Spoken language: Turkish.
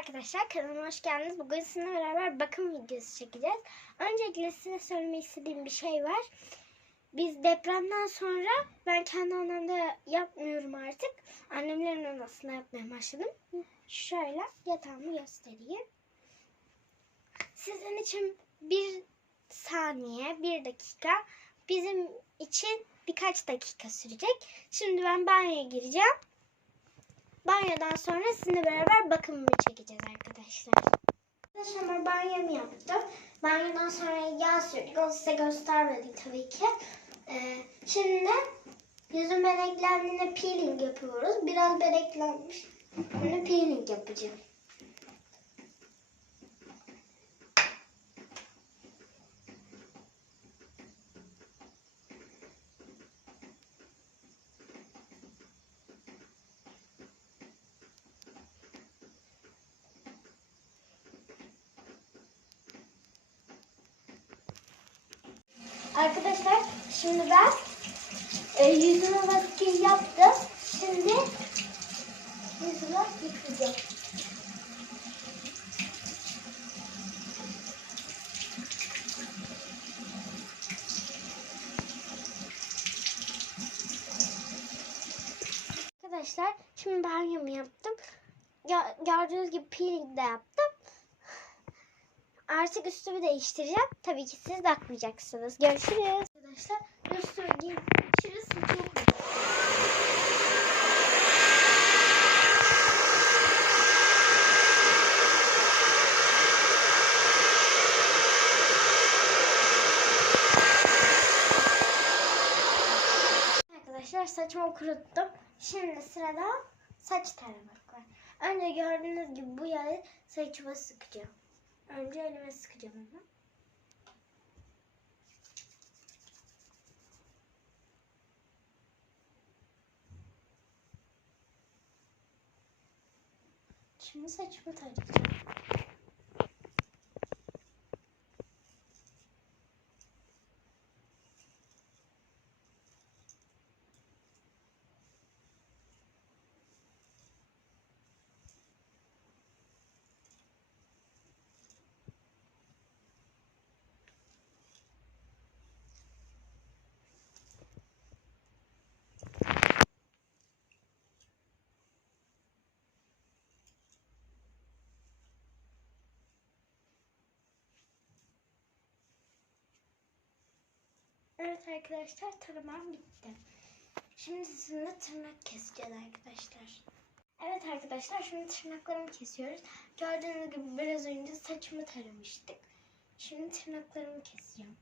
arkadaşlar kanalıma hoş geldiniz. Bugün sizinle beraber bakım videosu çekeceğiz. Öncelikle size söylemek istediğim bir şey var. Biz depremden sonra ben kendi odamda yapmıyorum artık. Annemlerin odasında yapmaya başladım. Şöyle yatağımı göstereyim. Sizin için bir saniye, bir dakika bizim için birkaç dakika sürecek. Şimdi ben banyoya gireceğim. Banyodan sonra sizinle beraber bakımımı çekeceğiz arkadaşlar. Arkadaşlar banyomu yaptım. Banyodan sonra yağ sürdük. Onu size göstermedik tabii ki. Ee, şimdi yüzüm beneklendiğinde peeling yapıyoruz. Biraz beneklenmiş. Şimdi peeling yapacağım. Arkadaşlar şimdi ben e, yüzüme maske yaptım. Şimdi yüzüme yıkayacağım. Arkadaşlar şimdi banyomu yaptım. Gö- gördüğünüz gibi peeling de yaptım. Artık üstümü değiştireceğim. Tabii ki siz bakmayacaksınız. Görüşürüz. Arkadaşlar üstümü sıcak. Arkadaşlar saçımı kuruttum. Şimdi sırada saç taramak var. Önce gördüğünüz gibi bu yağı saçıma sıkacağım. Önce elime sıkacağım onu. Şimdi saçımı tarayacağım. Evet arkadaşlar taramam bitti. Şimdi sizinle tırnak keseceğiz arkadaşlar. Evet arkadaşlar şimdi tırnaklarımı kesiyoruz. Gördüğünüz gibi biraz önce saçımı taramıştık. Şimdi tırnaklarımı keseceğim.